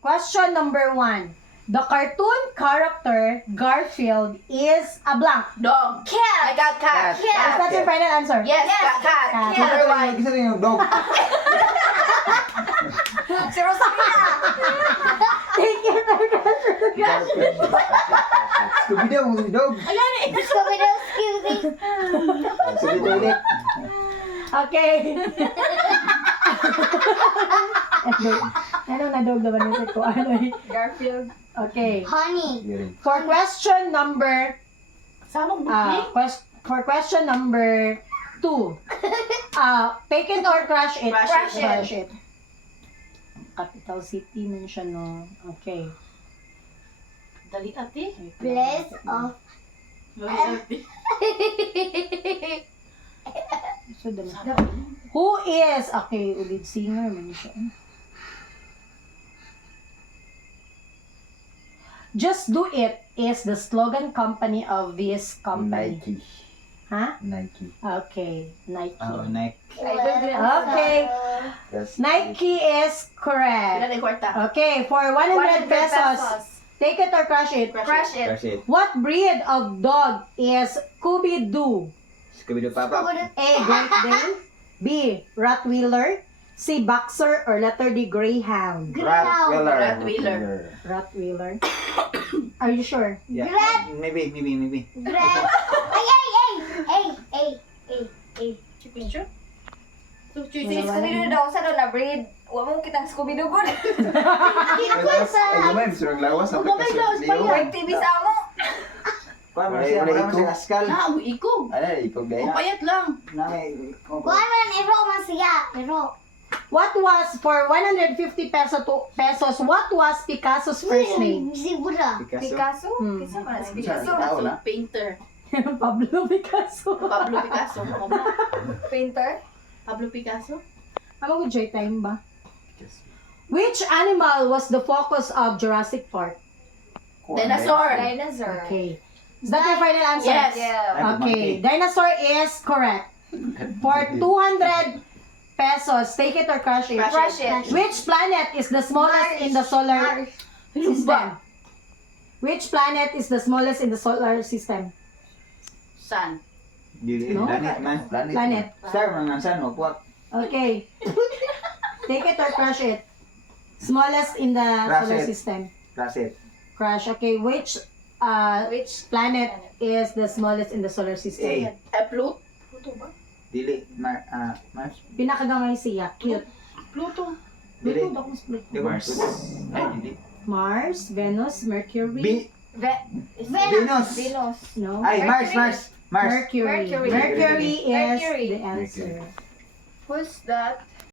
question number 1. The cartoon character Garfield is a blank. Dog. Cat. I got cat. Cat. Is that your final answer? Yes, Yes, cat. cat. Number 1. Isa rin yung dog. Si Rosalina. Thank you, Scooby-Doo, yung dog. Scooby-Doo, Scooby. Scooby-Doo ulit. Okay. Ano na dog naman yung ko? Ano eh? Garfield. Okay. Honey. For question number Samong buki. for question number 2. Take it or crush it? Crush it. Capital city man siya, no? Okay. Dali ate. Place of Dali ate. So, dali. Who is, okay, lead singer man siya. Just Do It is the slogan company of this company. Nike. Ha? Nike. Okay, Nike. Oh, Nike. Okay. That's Nike is correct. Ilan ay kwarta? Okay, for 100 pesos, take it or crush it. Crush it. That's it. What breed of dog is Scooby-Doo? Scooby-Doo Papa. A. Great Dane. B. Rottweiler. C. Boxer. Or letter D. Greyhound. Rottweiler. Rottweiler. Rottweiler. Are you sure? Yeah. Maybe. Grab. Ay. Picture? Si Scooby-Doo daw sa doon na breed. Huwag mo kitang Scooby-Doo good. Ay, gamay. Surang lawas. Huwag gamay lawas pa yan. Huwag TV sa mo. Wala siya askal. Ah, ikog. Ay, ikog dahil. Payat lang. Kuha mo ng ero man siya. Ero. What was, for 150 pesos, what was Picasso's first name? Si Buddha. Picasso. Hmm. Kisa man si Picasso. Picasso. Tao na. Painter. Pablo Picasso. Pablo Picasso. Painter. Pablo Picasso. Ano ko joy time ba? Which animal was the focus of Jurassic Park? Dinosaur. Dinosaur. Okay. Is that your final answer? Yes. Yeah. Okay. Dinosaur is correct. For 200 pesos, take it or crush it. Crush it. Which planet is the smallest in the solar system? Which planet is the smallest in the solar system? Sun. No? Planet. Star, mga san, magwak. Okay. Take it or crush it. Smallest in the Crush solar it. system. That's it. Crush. Okay. Which planet is the smallest in the solar system? Pluto. Dili. Mars. Pinakagamay siya. Cute. Pluto. Dili. Pluto, bakong split. Mars. Ay, dili. Mars, Venus, Mercury. Venus. No. Ay, Mars. Mercury. Mercury. Mercury is Mercury. the answer. Who's that?